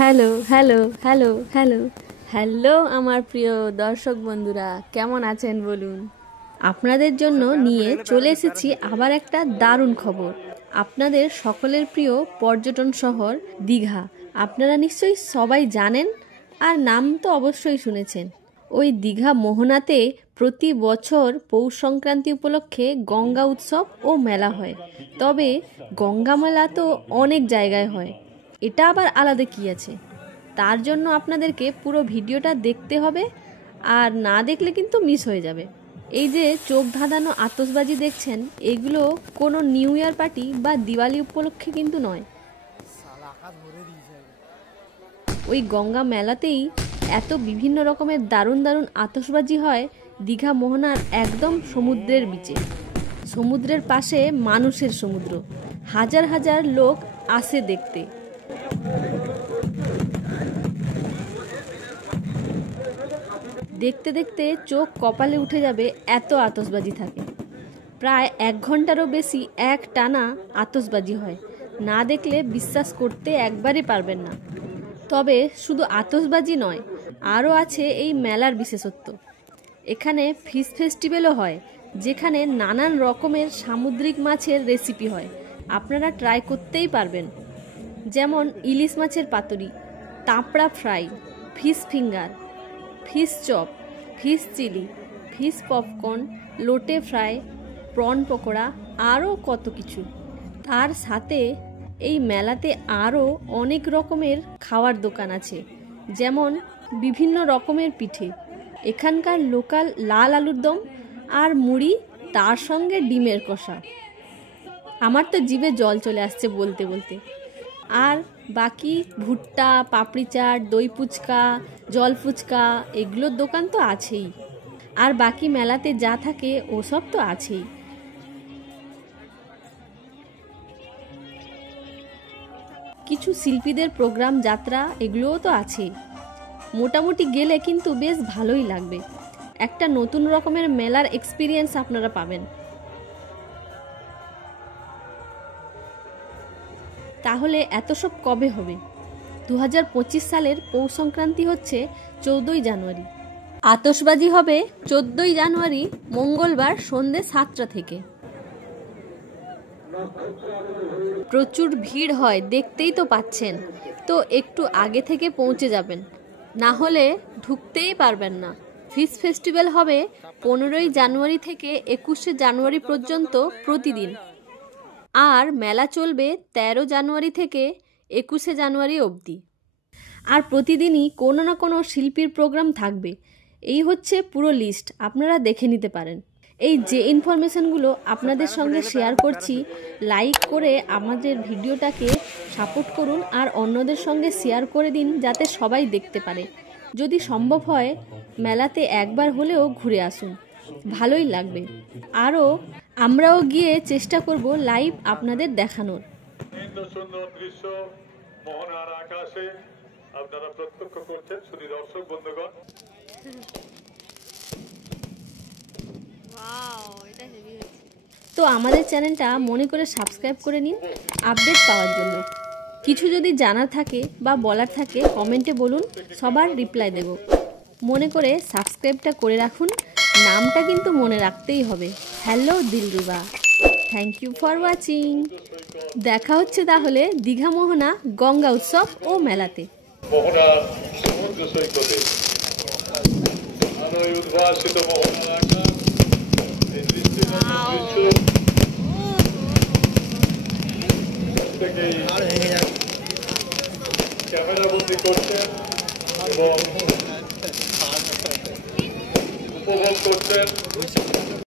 Hello hello hello hello hello আমার প্রিয় দর্শক বন্ধুরা, কেমন আছেন বলুন। আপনাদের জন্য নিয়ে চলে এসেছি আবার একটা দারুণ খবর। আপনাদের সকলের প্রিয় পর্যটন শহর দীঘা আপনারা নিশ্চয়ই সবাই জানেন, আর নাম তো অবশ্যই শুনেছেন। ওই দীঘা মোহনাতে প্রতি বছর পৌষ সংক্রান্তি উপলক্ষে গঙ্গা উৎসব ও মেলা হয়। তবে গঙ্গা মেলা তো অনেক জায়গায় হয়, এটা আবার আলাদা কি আছে? তার জন্য আপনাদেরকে পুরো ভিডিওটা দেখতে হবে, আর না দেখলে কিন্তু মিস হয়ে যাবে। এই যে চোখ ধাঁধানো আতশবাজি দেখছেন, এগুলো কোনো নিউ ইয়ার পার্টি বা দিওয়ালি উপলক্ষে কিন্তু নয়। ওই গঙ্গা মেলাতেই এত বিভিন্ন রকমের দারুণ দারুণ আতশবাজি হয় দীঘা মোহনার একদম সমুদ্রের বিচে। সমুদ্রের পাশে মানুষের সমুদ্র, হাজার হাজার লোক আসে দেখতে। দেখতে দেখতে চোখ কপালে উঠে যাবে, এত আতশবাজি থাকে। প্রায় 1 ঘন্টারও বেশি এক টানা আতশবাজি হয়, না দেখলে বিশ্বাস করতে একবারই পারবেন না। তবে শুধু আতশবাজি নয়, আরও আছে এই মেলার বিশেষত্ব। এখানে ফিশ ফেস্টিভ্যালও হয়, যেখানে নানান রকমের সামুদ্রিক মাছের রেসিপি হয়, আপনারা ট্রাই করতেই পারবেন। যেমন ইলিশ মাছের পাতুরি, তাপড়া fry, fish finger, fish chop, fish chilli, fish popcorn, লোটে ফ্রাই, প্রন পকোড়া, আরও কত কিছু। তার সাথে এই মেলাতে আরও অনেক রকমের খাওয়ার দোকান আছে, যেমন বিভিন্ন রকমের পিঠে, এখানকার লোকাল লাল আলুর দম আর মুড়ি, তার সঙ্গে ডিমের কষা। আমার তো জিভে জল চলে আসছে বলতে বলতে। আর বাকি ভুট্টা, পাপড়ি চাট, দই ফুচকা, জল ফুচকা, এগুলোর দোকান তো আছেই। আর বাকি মেলাতে যা থাকে ওসব তো আছেই। কিছু শিল্পীদের প্রোগ্রাম, যাত্রা, এগুলোও তো আছেই। মোটামুটি গেলে কিন্তু বেশ ভালোই লাগবে। একটা নতুন রকমের মেলার এক্সপিরিয়েন্স আপনারা পাবেন। তাহলে এত সব কবে হবে? 2025 সালের পৌষ সংক্রান্তি হচ্ছে 14ই জানুয়ারি। আতশবাজি হবে 14ই জানুয়ারি মঙ্গলবার সন্ধ্যে 7টা থেকে। প্রচুর ভিড় হয়, দেখতেই তো পাচ্ছেন। তো একটু আগে থেকে পৌঁছে যাবেন, না হলে ঢুকতেই পারবেন না। ফিশ ফেস্টিভ্যাল হবে 15ই জানুয়ারি থেকে 21শে জানুয়ারি পর্যন্ত প্রতিদিন, আর মেলা চলবে 13 জানুয়ারি থেকে 21শে জানুয়ারি অবধি। আর প্রতিদিনই কোনো না কোনো শিল্পীর প্রোগ্রাম থাকবে। এই হচ্ছে পুরো লিস্ট, আপনারা দেখে নিতে পারেন। এই যে ইনফরমেশনগুলো আপনাদের সঙ্গে শেয়ার করছি, লাইক করে আমাদের ভিডিওটাকে সাপোর্ট করুন, আর অন্যদের সঙ্গে শেয়ার করে দিন যাতে সবাই দেখতে পারে। যদি সম্ভব হয় মেলাতে একবার হলেও ঘুরে আসুন, ভালোই লাগবে। আরও আমরাও গিয়ে চেষ্টা করব লাইভ আপনাদের দেখানোর। সুন্দর দৃশ্য মোহনার আকাশে আপনারা প্রত্যক্ষ করছেন, শুধু দর্শক বন্ধুগণ। তো আমাদের চ্যানেলটা মনে করে সাবস্ক্রাইব করে নিন আপডেট পাওয়ার জন্য। কিছু যদি জানার থাকে বা বলার থাকে কমেন্টে বলুন, সবার রিপ্লাই দেব। মনে করে সাবস্ক্রাইবটা করে রাখুন, নামটা কিন্তু মনে রাখতেই হবে, hello Dilruba. Thank you for watching. দেখা হচ্ছে তাহলে দীঘা মোহনা গঙ্গা উৎসব ও মেলাতে। মোহনার সমুদ্র সৈকতে আলোয় উদ্ভাসিত মোহনার আকাশ, এই দৃষ্টিনন্দন দৃশ্য প্রত্যেকেই ক্যামেরা বন্দী করছেন এবং উপভোগ করছেন।